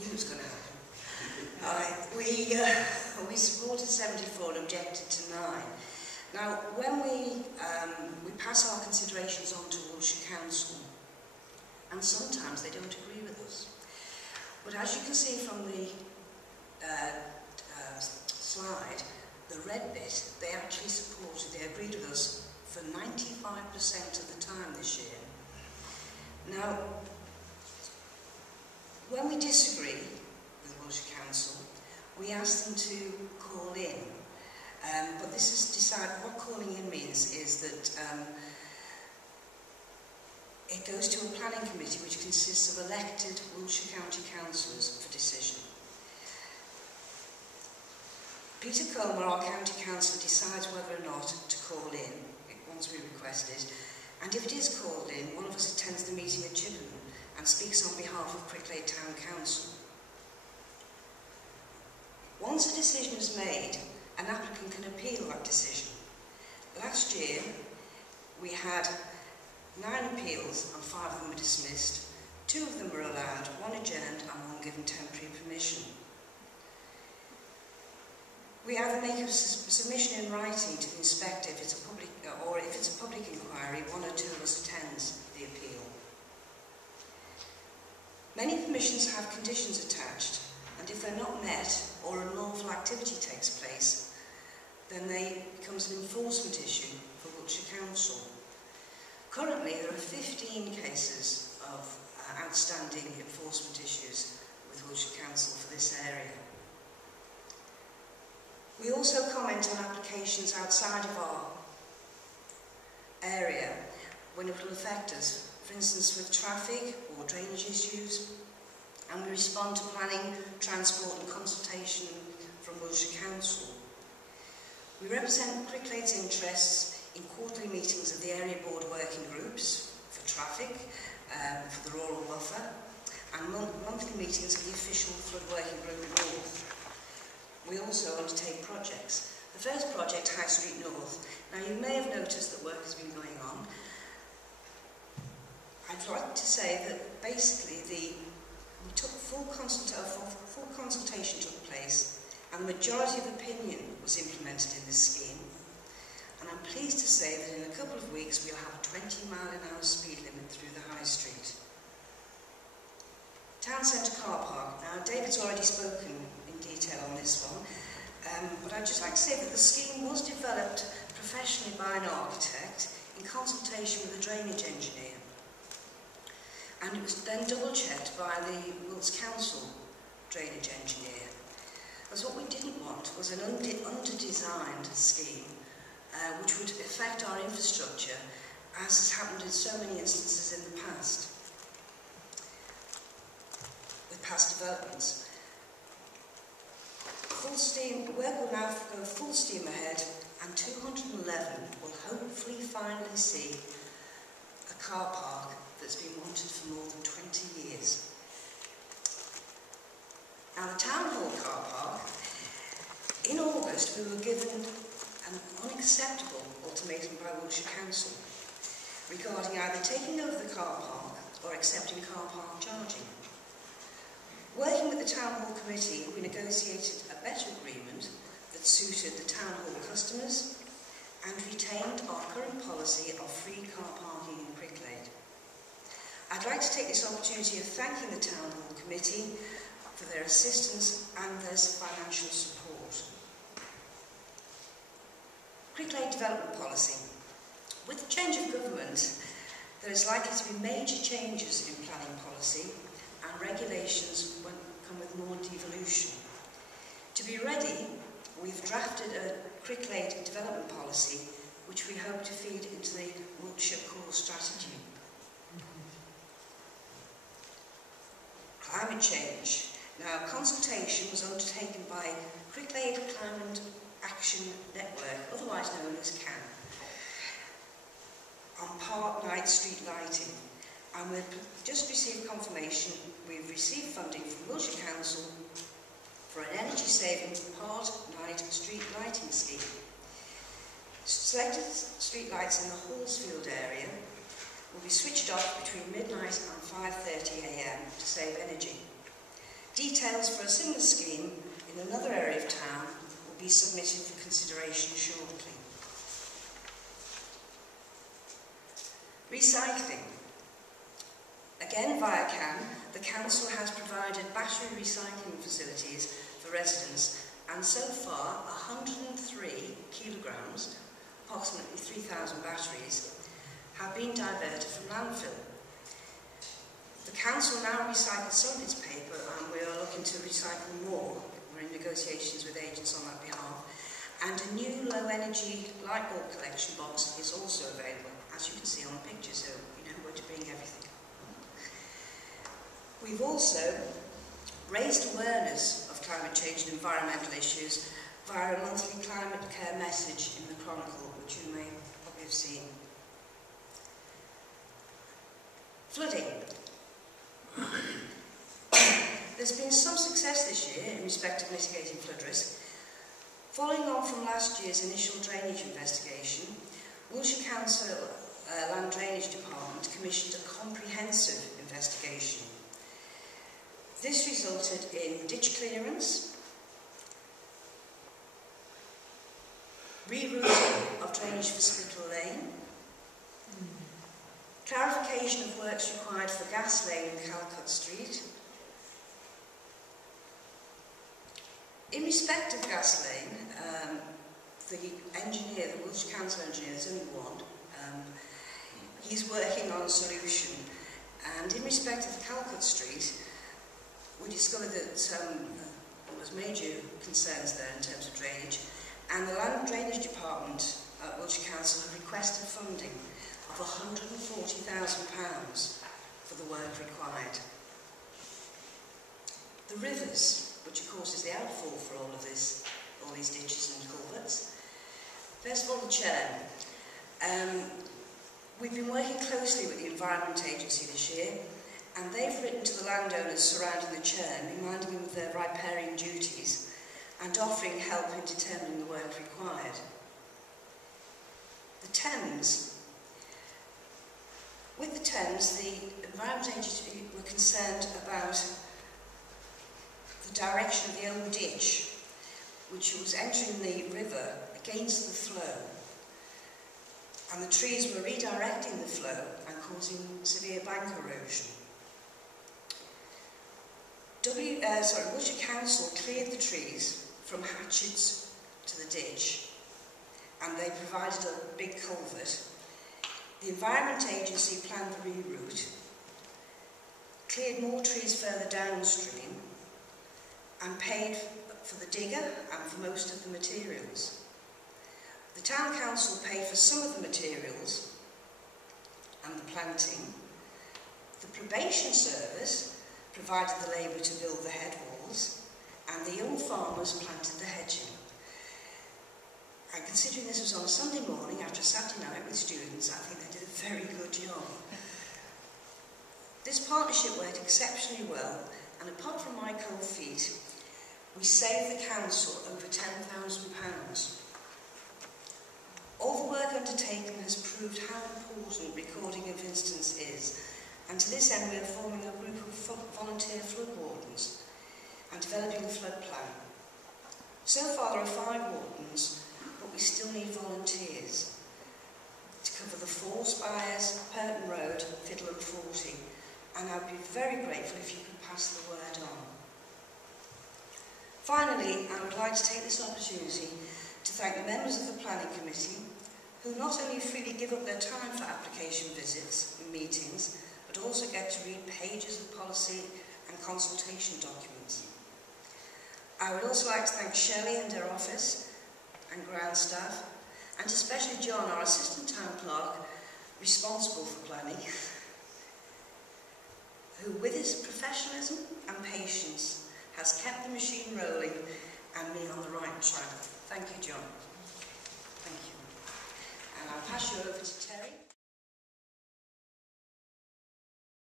Knew it was going to happen. We supported 74 and objected to 9. Now, when we pass our considerations on to Wiltshire Council, and sometimes they don't agree with us. But as you can see from the slide, the red bit, they actually supported, they agreed with us for 95% of the time this year. Now, when we disagree with Wiltshire Council, we ask them to call in. But this is decided, what calling in means is that it goes to a planning committee which consists of elected Wiltshire County councillors for decision. Peter Comer, our county councillor, decides whether or not to call in, once we request it, and if it is called in, one of us attends the meeting at Chippenham and speaks on behalf of Cricklade Town Council. Once a decision is made, an applicant can appeal that decision. Last year, we had 9 appeals and 5 of them were dismissed. 2 of them were allowed, 1 adjourned and 1 given temporary permission. We either make a submission in writing to the inspector if it's a public, or if it's a public inquiry, 1 or 2 of us attends the appeal. Many permissions have conditions attached, and if they're not met or unlawful activity takes place, then they becomes an enforcement issue for Wiltshire Council. Currently, there are 15 cases of outstanding enforcement issues with Wiltshire Council for this area. We also comment on applications outside of our area when it will affect us, for instance with traffic or drainage issues, and we respond to planning, transport and consultation from Wiltshire Council. We represent Cricklade's interests in quarterly meetings of the area board working groups for traffic, for the rural buffer, and monthly meetings of the official flood working group North. We also undertake projects. The first project, High Street North. Now you may have noticed that work has been going on. I'd like to say that basically full consultation took place, and the majority of opinion was implemented in this scheme. And I'm pleased to say that in a couple of weeks we'll have a 20-mile-an-hour speed limit through the High Street. Town Centre car park. Now David's already spoken in detail on this one, but I'd just like to say that the scheme was developed professionally by an architect in consultation with a drainage engineer. And it was then double-checked by the Wilts Council drainage engineer. Because what we didn't want was an under-designed scheme which would affect our infrastructure, as has happened in so many instances in the past, with past developments. Work will now go full steam ahead, and 211 will hopefully finally see a car park that's been wanted for more than 20 years. Now the Town Hall car park, in August we were given an unacceptable ultimatum by Wiltshire Council regarding either taking over the car park or accepting car park charging. Working with the Town Hall Committee, we negotiated a better agreement that suited the Town Hall customers and retained our current policy of free car parking in Cricklade. I'd like to take this opportunity of thanking the Town Hall Committee for their assistance and their financial support. Cricklade Development Policy. With the change of government, there is likely to be major changes in planning policy, and regulations come with more devolution. To be ready, we've drafted a Cricklade Development Policy which we hope to feed into the Wiltshire Core Strategy. Climate change. Now, consultation was undertaken by Cricklade Climate Action Network, otherwise known as CAN, on park night street lighting. And we've just received confirmation we've received funding from Wiltshire Council for an energy-saving part night street lighting scheme. Selected street lights in the Hallsfield area will be switched off between midnight and 5:30 AM to save energy. Details for a similar scheme in another area of town will be submitted for consideration shortly. Recycling. Again via CAN, the council has provided battery recycling facilities for residents, and so far 103 kilograms, approximately 3,000 batteries, have been diverted from landfill. The council now recycles some of its paper, and we are looking to recycle more. We're in negotiations with agents on that behalf. And a new low-energy light bulb collection box is also available, as you can see on the picture, so you know where to bring everything. We've also raised awareness of climate change and environmental issues via a monthly climate care message in the Chronicle, which you may probably have seen. Flooding. There's been some success this year in respect of mitigating flood risk. Following on from last year's initial drainage investigation, Wiltshire Council Land Drainage Department commissioned a comprehensive investigation. This resulted in ditch clearance, rerouting of drainage for Spittle Lane, clarification of works required for Gas Lane and Cllrs Street. In respect of Gas Lane, the engineer, the Wiltshire Council engineer, there's only one, he's working on a solution. And in respect of Cllrs Street, we discovered that there was major concerns there in terms of drainage, and the Land Drainage Department at Wiltshire Council have requested funding of £140,000 for the work required. The rivers, which of course is the outfall for all of this, all these ditches and culverts. First of all, the churn. We've been working closely with the Environment Agency this year, and they've written to the landowners surrounding the churn, reminding them of their riparian duties and offering help in determining the work required. The Thames. With the Thames, the Environment Agency were concerned about the direction of the old ditch, which was entering the river against the flow, and the trees were redirecting the flow and causing severe bank erosion. Wiltshire Council cleared the trees from hatchets to the ditch, and they provided a big culvert. The Environment Agency planned the reroute, cleared more trees further downstream, and paid for the digger and for most of the materials. The Town Council paid for some of the materials and the planting. The probation service provided the labour to build the head walls, and the young farmers planted the hedging. And considering this was on a Sunday morning after a Saturday night with students, I think they did a very good job. This partnership worked exceptionally well, and apart from my cold feet, we saved the council over £10,000. All the work undertaken has proved how important recording of incidents is, and to this end we are forming a group of volunteer flood wardens and developing a flood plan. So far there are 5 wardens, but we still need volunteers to cover the Four Spires, Purton Road, Fiddler and 40, and I would be very grateful if you could pass the word on. Finally, I would like to take this opportunity to thank the members of the Planning Committee, who not only freely give up their time for application visits and meetings, but also get to read pages of policy and consultation documents. I would also like to thank Shelley and her office and ground staff, and especially John, our Assistant Town Clerk, responsible for planning, who with his professionalism and patience has kept the machine rolling and me on the right track. Thank you, John.